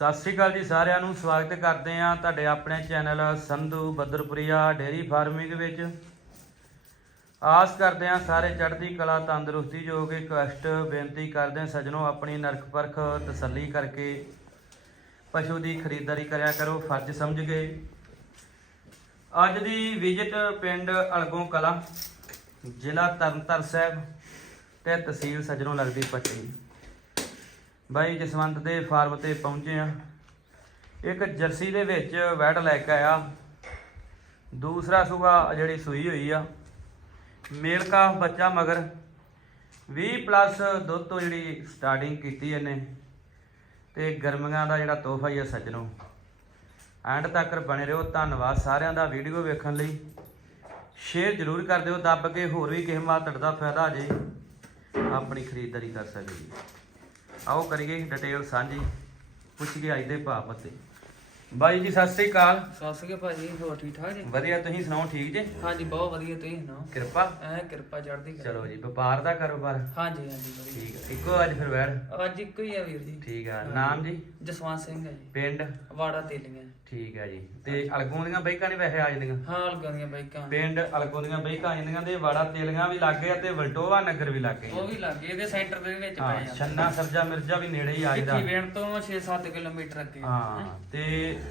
ਸਤਿ ਸ਼੍ਰੀ ਅਕਾਲ ਜੀ ਸਾਰਿਆਂ ਨੂੰ, ਸਵਾਗਤ ਕਰਦੇ ਹਾਂ ਤੁਹਾਡੇ ਆਪਣੇ channel Sandhu Badarpuria dairy farming ਵਿੱਚ। ਆਸ ਕਰਦੇ ਹਾਂ ਸਾਰੇ ਚੜ੍ਹਦੀ ਕਲਾ ਤੰਦਰੁਸਤੀ ਜੋ ਕਿ ਕਸ਼ਟ ਬੇਨਤੀ ਕਰਦੇ ਹਾਂ ਸੱਜਣੋ, ਆਪਣੀ ਨਰਖ ਪਰਖ ਤਸੱਲੀ ਕਰਕੇ ਪਸ਼ੂ ਦੀ ਖਰੀਦਦਾਰੀ ਕਰਿਆ ਕਰੋ, ਫਰਜ਼ ਸਮਝ ਕੇ। ਅੱਜ ਦੀ ਵਿਜ਼ਿਟ ਪਿੰਡ ਅਲਗੋਂ ਕਲਾ, ਜ਼ਿਲ੍ਹਾ ਤਰਨਤਾਰਨ ਸਾਹਿਬ ਤੇ ਤਹਿਸੀਲ ਸੱਜਣੋਂ ਲੱਗਦੀ ਪੱਟੀ। ਬਾਈ ਜਸਵੰਤ ਦੇ ਫਾਰਮ ਤੇ ਪਹੁੰਚੇ ਆ। ਇੱਕ ਜਰਸੀ ਦੇ ਵਿੱਚ ਵੈਟ ਲੈ ਕੇ ਆਇਆ। ਦੂਸਰਾ ਸੂਆ ਜਿਹੜੀ ਸੂਈ ਹੋਈ ਆ। ਮੇਲ ਕਾਫ ਬੱਚਾ ਮਗਰ 20 ਪਲੱਸ ਦੁੱਧ ਤੋਂ ਜਿਹੜੀ ਸਟਾਰਟਿੰਗ ਕੀਤੀ ਇਹਨੇ। ਤੇ ਗਰਮੀਆਂ ਦਾ ਜਿਹੜਾ ਤੋਹਫਾ ਹੀ ਆ ਸੱਜਣੋ। ਐਂਡ ਤੱਕ ਬਣੇ ਰਹੋ। ਧੰਨਵਾਦ ਸਾਰਿਆਂ ਦਾ ਵੀਡੀਓ ਵੇਖਣ ਲਈ। ਸ਼ੇਅਰ ਜ਼ਰੂਰ ਕਰ ਦਿਓ। ਦੱਬ ਕੇ ਹੋਰ ਵੀ ਕਿਸੇ ਮਾਤੜ ਦਾ ਫਾਇਦਾ ਆ ਜੇ ਆਪਣੀ ਖਰੀਦਦਾਰੀ ਕਰ ਸਕਦੇ ਜੀ ਆਓ ਕਰੀਏ ਡਿਟੇਲ ਸਾਂਝੀ। ਪੁੱਛ ਪੁੱਛੀਏ ਅੱਜ ਦੇ ਭਾਅ ਪੱਤੇ। ਬਾਈ ਜੀ ਸਤਿ ਸ੍ਰੀ ਅਕਾਲ। ਸਤਿ ਸ਼੍ਰੀ ਅਕਾਲ ਭਾਜੀ ਹੋਰ ਠੀਕ ਠਾਕ ਜੀ? ਵਧੀਆ ਤੁਸੀਂ ਸੁਣਾਓ ਠੀਕ ਜੇ? ਹਾਂਜੀ ਬਹੁਤ ਵਧੀਆ ਤੁਸੀਂ ਸੁਣਾਓ? ਕਿਰਪਾ। ਐ ਕਿਰਪਾ ਚੜ੍ਹਦੀ ਕਰੇ ਚਲੋ ਜੀ ਵਪਾਰ ਦਾ ਕਾਰੋਬਾਰ। ਹਾਂਜੀ ਹਾਂਜੀ ਵਧੀਆ। ਠੀਕ ਹੈ ਇੱਕੋ ਅੱਜ ਫਿਰ ਵੈੜ? ਅੱਜ ਇੱਕੋ ਹੀ ਆ ਵੀਰ ਜੀ। ਠੀਕ ਆ ਨਾਮ ਜੀ? ਜਸਵੰਤ ਸਿੰਘ ਹੈ ਜੀ। ਪਿੰਡ? ਵਾੜਾ ਤੇਲੀਆਂ। ਠੀਕ ਹੈ ਜੀ ਤੇ ਅਲਗੋਂ ਦੀਆਂ ਬਾਈਕਾਂ ਨਹੀਂ ਵੈਸੇ ਆ ਜਾਂਦੀਆਂ? ਹਾਂ ਲਗਾਂ ਦੀਆਂ ਬਾਈਕਾਂ। ਪਿੰਡ ਅਲਗੋਂ ਦੀਆਂ ਬਾਈਕਾਂ ਆ ਜਾਂਦੀਆਂ ਤੇ ਵਾੜਾ ਤੇਲੀਆਂ ਵੀ ਲੱਗੇ ਆ ਤੇ ਵਲਟੋਵਾ ਨਗਰ ਵੀ ਲੱਗੇ ਉਹ ਵੀ ਲੱਗੇ ਇਹਦੇ ਸੈਂਟਰ ਦੇ ਵਿੱਚ ਹਾਂ ਪਏ ਆ। ਛੰਨਾ ਸਰਜਾ ਮਿਰਜ਼ਾ ਵੀ ਨੇੜੇ ਹੀ ਆ ਜਾਂਦਾ ਇੱਥੇ ਵੇਣ ਤੋਂ 6-7 ਕਿਲੋਮੀਟਰ ਅੱਗੇ। ਹਾਂ ਤੇ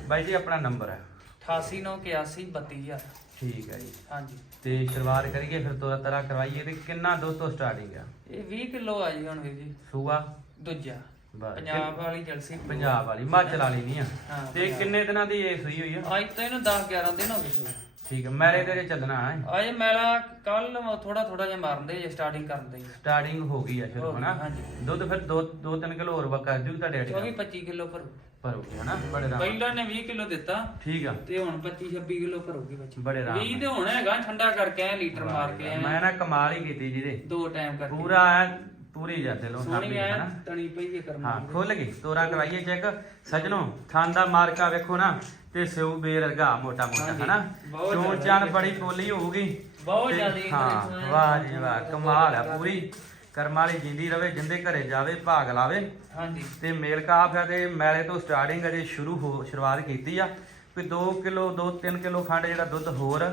ਬਾਈ ਜੀ ਆਪਣਾ ਨੰਬਰ ਹੈ। 8891832000 ਠੀਕ ਹੈ ਜੀ। ਹਾਂਜੀ। ਤੇ ਸ਼ੁਰੂਆਤ ਕਰੀਏ ਫਿਰ ਤੋਰਾ ਤਰਾ ਕਰਵਾਈਏ ਤੇ ਕਿੰਨਾ ਦੁੱਧ ਤੋਂ ਸਟਾਰਟਿੰਗ ਆ? ਇਹ 20 ਕਿਲੋ ਆ ਜੀ ਹੁਣ ਵੀਰ ਜੀ। ਸੂਆ? ਦੂਜਾ। ਬਸ। ਪੰਜਾਬ ਵਾਲੀ ਜਲਸੀ। ਪੰਜਾਬ ਵਾਲੀ ਹਿਮਾਚਲ ਵਾਲੀ ਨਹੀਂ ਆ? ਹਾਂ, ਤੇ ਪੰਜਾਬ। ਕਿੰਨੇ ਦਿਨਾਂ ਦੀ ਇਹ ਸੂਈ ਹੋਈ ਆ? ਅੱਜ ਤਾਂ ਇਹਨੂੰ 10-11 ਦਿਨ ਹੋ ਗਏ ਸੀ ਠੀਕ ਹੈ ਮੈਰੇ ਤੇ ਜੇ ਚੱਲਣਾ ਹੈ। ਅਜੇ ਮੇਲਾ ਕੱਲ ਥੋੜਾ ਥੋੜਾ ਜਿਹਾ ਮਾਰਦੇ ਜੇ ਸਟਾਰਟਿੰਗ ਕਰਦੇ ਜੀ ਸਟਾਰਟਿੰਗ ਹੋ ਗਈ ਆ ਸ਼ੁਰੂ ਹੋ ਗਈ, ਹਨਾ? ਹਾਂਜੀ। ਦੁੱਧ ਫਿਰ 2 2 3 ਕਿਲੋ ਹੋਰ ਵਕਾ ਜੂ ਤੁਹਾਡੇ ਅੜੀ 25 ਕਿਲੋ ਭਰੂ ਭਰੋਗੇ ਹਨਾ ਬੜੇ ਰਾਮ ਪਹਿਲਾਂ ਨੇ 20 ਕਿਲੋ ਦਿੱਤਾ। ਠੀਕ ਆ। ਤੇ ਹੁਣ 25 26 ਕਿਲੋ ਭਰੂਗੀ ਬੱਚੀ ਬੜੇ ਆਰਾਮ 20 ਤੇ ਹੁਣ ਹੈਗਾ ਠੰਡਾ ਕਰਕੇ ਐ ਲੀਟਰ ਮਾਰ ਕੇ ਐ। ਮੈਂ ਨਾ ਕਮਾਲ ਹੀ ਕੀਤੀ ਜਿਹਦੇ। ਦੋ ਟਾਈਮ ਕਰਕੇ। ਪੂਰਾ ਐਨ ਪੂਰੀ ਜਾਂਦੇ ਲੋ ਸੋਹਣੀ ਐ ਹਨਾ ਤਣੀ ਪਈ ਹੈ ਕਰਮ ਹਾਂ ਖੁੱਲ ਗਈ। ਤੋਰਾ ਕਰਵਾਈਏ ਚੈੱਕ। ਸਜਣੋ ਥਣ ਦਾ ਮਾਰਕਾ ਵੇਖੋ ਨਾ ਤੇ ਸਿਉ ਬੇਰ ਵਰਗਾ ਮੋਟਾ ਮੋਟਾ ਹਾਂਜੀ, ਹਨਾ? ਬਹੁਤ ਚੋਣ ਜ਼ਿਆਦਾ ਚਾਨ। ਬੜੀ ਪੋਲੀ ਹੋਊਗੀ। ਬਹੁਤ ਤੇ ਜ਼ਿਆਦਾ ਹੀ ਵਾਹ ਜੀ ਵਾਹ ਕਮਾਲ ਆ ਪੂਰੀ। ਕਰਮ ਵਾਲੀ ਜਿੰਦੀ ਰਵੇ ਜਿੰਦੇ ਘਰੇ ਜਾਵੇ ਭਾਗ ਲਾਵੇ। ਹਾਂਜੀ। ਤੇ ਮੇਲ ਕਾਫ ਆ ਤੇ ਮੈਲੇ ਤੋਂ ਸਟਾਰਟਿੰਗ ਅਜੇ ਸ਼ੁਰੂ ਹੋ ਸ਼ੁਰੂਆਤ ਕੀਤੀ ਆ। ਕੋਈ 2 ਕਿਲੋ 2-3 ਕਿਲੋ ਖੰਡ ਜਿਹੜਾ ਦੁੱਧ ਹੋਰ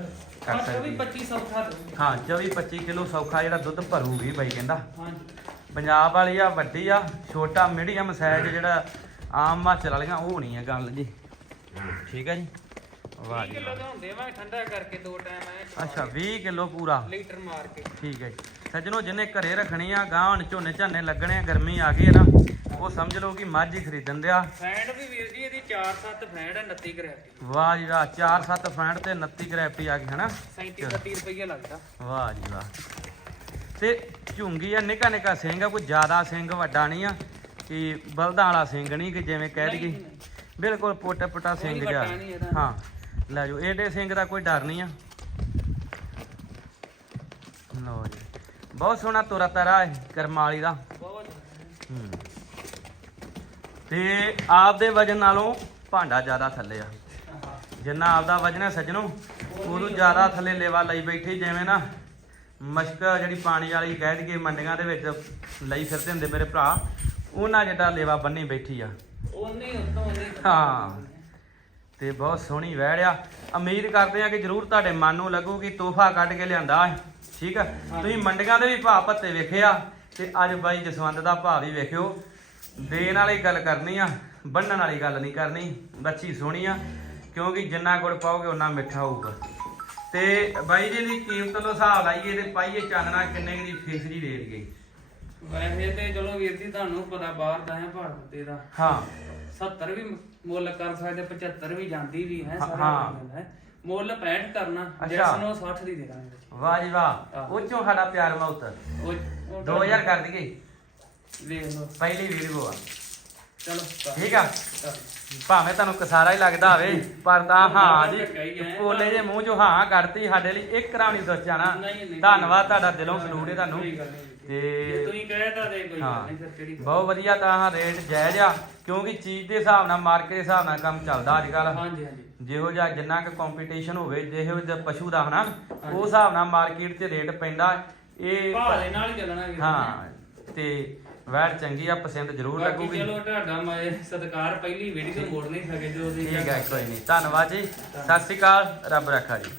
ਕਰ ਹਾਂ ਸਕਦੀ। ਵੀ ਆ। 25 ਸੌਖਾ। ਹਾਂ 24-25 ਕਿਲੋ ਸੌਖਾ ਜਿਹੜਾ ਦੁੱਧ ਭਰੂਗੀ ਬਾਈ ਕਹਿੰਦਾ। ਹਾਂਜੀ। ਪੰਜਾਬ ਵਾਲੀ ਆ ਵੱਡੀ ਆ ਛੋਟਾ ਮੀਡੀਅਮ ਸਾਈਜ਼ ਜਿਹੜਾ ਆਮ ਹਿਮਾਚਲ ਵਾਲੀਆਂ ਉਹ ਨਹੀਂ ਆ ਗੱਲ ਜੀ। ਠੀਕ ਹੈ ਜੀ? ਵਾਹ 20 ਜੀ ਕਿਲੋ ਤਾਂ ਹੁੰਦੇ ਵਾ ਠੰਡਾ ਕਰਕੇ ਦੋ ਟਾਈਮ ਐ ਅੱਛਾ 20 ਕਿਲੋ ਪੂਰਾ। ਲੀਟਰ ਮਾਰ ਕੇ। ਠੀਕ ਹੈ ਜੀ। ਸੱਜਣੋ ਜਿਹਨੇ ਘਰੇ ਰੱਖਣੀ ਆ ਗਾਂ ਝੋਨੇ ਝਾਨੇ ਲੱਗਣੇ ਆ ਗਰਮੀ ਆ ਗਈ ਹੈ ਨਾ ਉਹ ਸਮਝ ਲਓ ਕਿ ਮੱਝ ਹੀ ਖਰੀਦਣ ਦਿਆ। ਫੈਂਡ ਵੀ ਵੀਰ ਜੀ ਇਹਦੀ 4-7 ਫੈਂਡ ਹੈ 29 ਗ੍ਰੈਵਿਟੀ ਵਾਹ ਜੀ ਵਾਹ 4-7 ਫਰੈਂਡ ਤੇ 29 ਗ੍ਰੈਪੀ ਆ ਗਈ ਹਨਾ? 37-32 ਰੁਪਏ ਲੱਗਦਾ। ਵਾਹ ਜੀ ਵਾਹ। ਤੇ ਝੁੰਗੀ ਆ ਨਿੱਕਾ ਨਿੱਕਾ ਸਿੰਘ ਆ ਕੋਈ ਜ਼ਿਆਦਾ ਸਿੰਘ ਵੱਡਾ ਨਹੀਂ ਆ ਕਿ ਬਲਦਾਂ ਵਾਲਾ ਸਿੰਘ ਨਹੀਂ ਕਿ ਜਿਵੇਂ ਕਹਿ ਦਈਏ। ਬਿਲਕੁਲ ਪੋਟਾ ਪੋਟਾ ਕੋਈ ਸਿੰਘ ਵੱਡਾ ਜਿਹਾ। ਨਹੀਂ ਇਹਦਾ। ਹਾਂ। ਲੈ ਜਾਓ ਏਡੇ ਸਿੰਘ ਦਾ ਕੋਈ ਡਰ ਨਹੀਂ ਆ। ਲਓ ਜੀ ਬਹੁਤ ਸੋਹਣਾ ਤੋਰਾ ਤਾਰਾ ਹੈ ਕਰਮਾਲੀ ਦਾ। ਬਹੁਤ ਹੂੰ। ਤੇ ਆਪਦੇ ਵਜਨ ਨਾਲੋਂ ਭਾਂਡਾ ਜ਼ਿਆਦਾ ਥੱਲੇ ਆ। ਜਿੰਨਾ ਆਪਦਾ ਵਜਨ ਹੈ ਸੱਜਣੋ ਉਦੋਂ ਜ਼ਿਆਦਾ ਥੱਲੇ ਲੇਵਾ ਲਈ ਬੈਠੀ ਜਿਵੇਂ ਨਾ ਮਸ਼ਕ ਜਿਹੜੀ ਪਾਣੀ ਵਾਲੀ ਕਹਿ ਦਈਏ ਮੰਡੀਆਂ ਦੇ ਵਿੱਚ ਲਈ ਫਿਰਦੇ ਹੁੰਦੇ ਮੇਰੇ ਭਰਾ ਉਹਨਾਂ ਜਿੱਡਾ ਲੇਵਾ ਬੰਨੀ ਬੈਠੀ ਆ। ਉਹਨੇ ਉਤੋਂ ਉਹਨੇ ਹਾਂ। ਤੇ ਬਹੁਤ ਸੋਹਣੀ ਵਹਿੜ ਆ। ਉਮੀਦ ਕਰਦੇ ਆ ਕਿ ਜਰੂਰ ਤੁਹਾਡੇ ਮਨ ਨੂੰ ਲੱਗੂ ਕਿ ਤੋਹਫਾ ਕੱਢ ਕੇ ਲਿਆਂਦਾ ਹੈ। ਠੀਕ ਆ? ਤੁਸੀਂ ਮੰਡੀਆਂ ਦੇ ਵੀ ਭਾਅ ਭੱਤੇ ਵੇਖਿਆ ਤੇ ਅੱਜ ਬਾਈ ਜਸਵੰਤ ਦਾ ਭਾਅ ਵੀ ਵੇਖਿਓ। ਦੇਣ ਵਾਲੀ ਗੱਲ ਕਰਨੀ ਆ ਬੰਨਣ ਵਾਲੀ ਗੱਲ ਨਹੀਂ ਕਰਨੀ। ਬੱਚੀ ਸੋਹਣੀ ਆ ਕਿਉਂਕਿ ਜਿੰਨਾ ਗੁੜ ਪਾਓਗੇ ਉਨਾ ਮਿੱਠਾ ਹੋਊਗਾ। ਤੇ ਬਾਈ ਜੀ ਦੀ ਕੀਮਤ ਨੂੰ ਹਿਸਾਬ ਲਾਈਏ ਤੇ ਪਾਈਏ ਚਾਨਣਾ ਕਿੰਨੇ ਦੀ ਫਿਕਸ ਜੀ ਦੇ ਦਈਏ? ਵੈਸੇ ਤੇ ਚਲੋ ਵੀਰ ਜੀ ਤੁਹਾਨੂੰ ਪਤਾ ਬਾਹਰ ਦਾ ਹੈ ਭਾਰਤ ਤੇ ਦਾ। ਹਾਂ। 70 ਵੀ ਮੁੱਲ ਕਰ ਸਕਦੇ 75 ਵੀ ਜਾਂਦੀ ਵੀ ਹੈ ਸਾਰਾ ਹਾਂ। ਕੁਝ ਹੈ। ਮੁੱਲ 65 ਕਰਨਾ ਅੱਛਾ। ਜਿਸ ਨੂੰ 60 ਦੀ ਦੇ ਦਾਂਗੇ ਵਾਹ ਜੀ ਵਾਹ। ਉਹ ਚੋਂ ਸਾਡਾ ਪਿਆਰ ਉਹ ਉਹ 2000 ਕਰ ਦਈਏ। ਵੇਖ ਲਓ। ਪਹਿਲੀ ਵੀਡੀਓ ਆ ਚਲੋ ਠੀਕ ਆ। ਭਾਵੇਂ ਤੁਹਾਨੂੰ ਕਸਾਰਾ ਹੀ ਲੱਗਦਾ ਹੋਵੇ ਪਰ ਤਾਂ ਹਾਂ ਜੀ। ਪੋਲੇ ਜੇ ਮੂੰਹ ਚੋਂ ਹਾਂ ਕੱਢਤੀ ਸਾਡੇ ਲਈ ਇੱਕ ਰਾਣੀ ਨਹੀਂ, ਨਹੀਂ। ਧੰਨਵਾਦ ਤੁਹਾਡਾ ਦਿਲੋਂ ਸਲੂਟ ਹੈ ਤੁਹਾਨੂੰ। ਤੇ ਤੁਸੀਂ ਕਹੇ ਤਾਂ ਦੇ ਕੋਈ ਨਹੀਂ ਕਿਹੜੀ ਬਹੁਤ ਵਧੀਆ ਤਾਂ ਰੇਟ ਜਾਇਜ਼ ਆ ਕਿਉਂਕਿ ਚੀਜ਼ ਦੇ ਹਿਸਾਬ ਨਾਲ ਮਾਰਕੀਟ ਦੇ ਹਿਸਾਬ ਨਾਲ ਕੰਮ ਚੱਲਦਾ ਅੱਜ ਕੱਲ ਹਾਂਜੀ ਹਾਂਜੀ। ਜਿਹੋ ਜਿਹਾ ਜਿੰਨਾ ਕੁ ਕੰਪੀਟੀਸ਼ਨ ਹੋਵੇ ਜਿਹੋ ਜਿਹਾ ਪਸ਼ੂ ਦਾ ਹਨਾ ਉਸ ਹਿਸਾਬ ਨਾਲ ਮਾਰਕੀਟ 'ਚ ਰੇਟ ਪੈਂਦਾ। ਇਹ ਭਾਅ ਦੇ ਨਾਲ ਹੀ ਚੱਲਣਾ। ਹਾਂ ਤੇ ਵੈੜ ਚੰਗੀ ਆ ਪਸੰਦ ਜ਼ਰੂਰ ਬਾਕੀ ਲੱਗੂਗੀ। ਚਲੋ ਤੁਹਾਡਾ ਮੈਂ ਸਤਿਕਾਰ ਪਹਿਲੀ ਵੀਡੀਓ ਮੋੜ ਨਹੀਂ ਸਕੇ ਜੋ ਠੀਕ ਹੈ ਕੋਈ ਨਹੀਂ। ਧੰਨਵਾਦ ਜੀ। ਸਤਿ ਸ਼੍ਰੀ ਅਕਾਲ। ਰੱਬ ਰੱਖਾ ਜੀ।